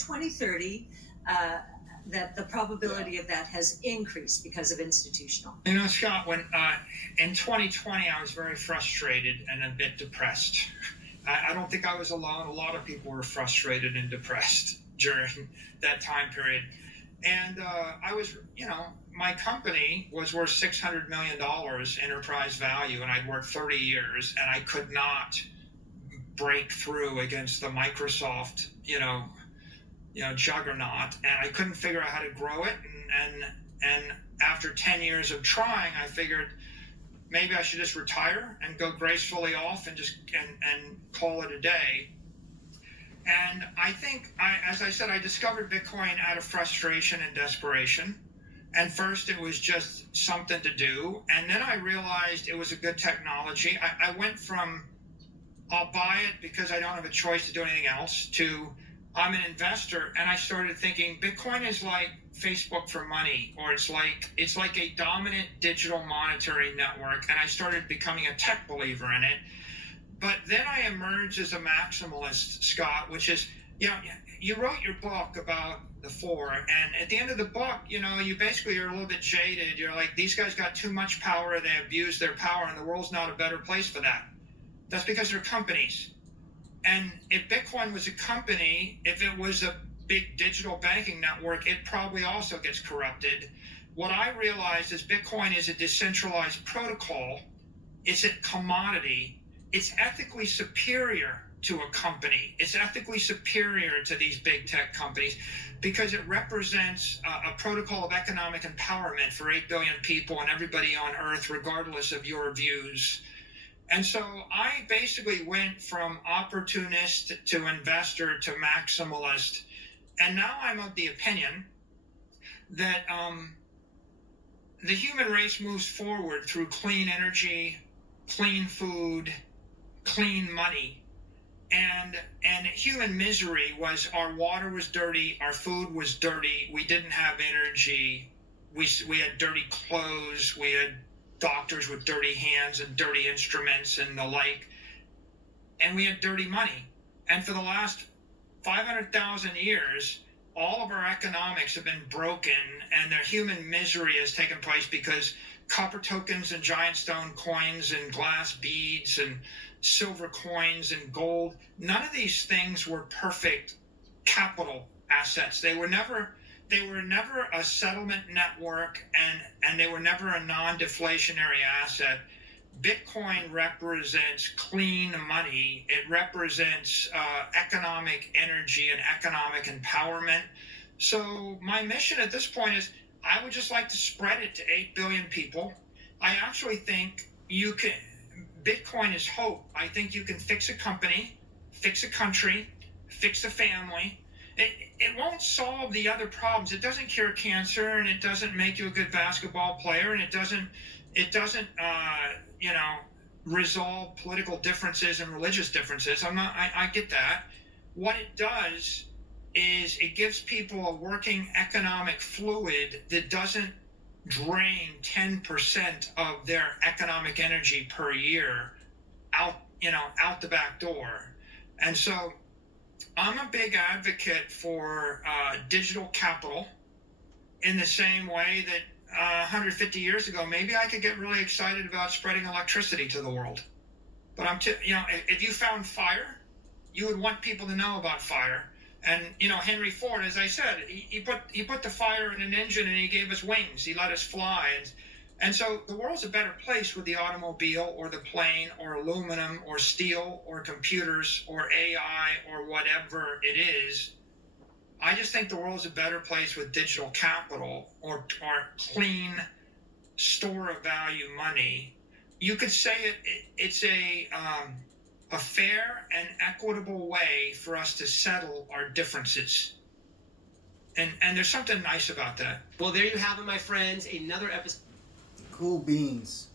2030, that the probability of that has increased because of institutional. Scott, when in 2020, I was very frustrated and a bit depressed. I don't think I was alone. A lot of people were frustrated and depressed during that time period. And I was, my company was worth $600 million enterprise value, and I'd worked 30 years, and I could not break through against the Microsoft, juggernaut, and I couldn't figure out how to grow it. And after 10 years of trying, I figured maybe I should just retire and go gracefully off and just and call it a day. And I think, as I said, I discovered Bitcoin out of frustration and desperation. And first, it was just something to do. And then I realized it was a good technology. I went from, I'll buy it because I don't have a choice to do anything else, to I'm an investor. And I started thinking Bitcoin is like Facebook for money, or it's like a dominant digital monetary network. And I started becoming a tech believer in it. But then I emerged as a maximalist, Scott, which is, you wrote your book about the four, and at the end of the book, you basically are a little bit jaded. You're like, these guys got too much power, they abuse their power, and the world's not a better place for that. That's because they're companies. And if Bitcoin was a company, if it was a big digital banking network, it probably also gets corrupted. What I realized is Bitcoin is a decentralized protocol. It's a commodity. It's ethically superior to a company. It's ethically superior to these big tech companies because it represents a protocol of economic empowerment for 8 billion people and everybody on Earth, regardless of your views. And so I basically went from opportunist to investor to maximalist. And now I'm of the opinion that the human race moves forward through clean energy, clean food, clean money. And human misery was our water was dirty, our food was dirty, we didn't have energy, we had dirty clothes, we had doctors with dirty hands and dirty instruments and the like, and we had dirty money. And for the last 500,000 years, all of our economics have been broken, and their human misery has taken place because copper tokens and giant stone coins and glass beads and silver coins and gold, none of these things were perfect capital assets. They were never a settlement network, and they were never a non-deflationary asset. Bitcoin represents clean money. It represents economic energy and economic empowerment. So my mission at this point is I would just like to spread it to 8 billion people. I actually think Bitcoin is hope. I think you can fix a company, fix a country, fix a family. It won't solve the other problems. It doesn't cure cancer, and it doesn't make you a good basketball player, and it doesn't resolve political differences and religious differences. I get that. What it does is it gives people a working economic fluid that doesn't drain 10% of their economic energy per year out the back door. And so I'm a big advocate for digital capital in the same way that 150 years ago, maybe I could get really excited about spreading electricity to the world. But if you found fire, you would want people to know about fire. And Henry Ford, as I said, he put the fire in an engine and he gave us wings. He let us fly, and so the world's a better place with the automobile or the plane or aluminum or steel or computers or AI or whatever it is. I just think the world's a better place with digital capital or clean store of value money. You could say it's a fair and equitable way for us to settle our differences. And there's something nice about that. Well, there you have it, my friends. Another episode. Cool beans.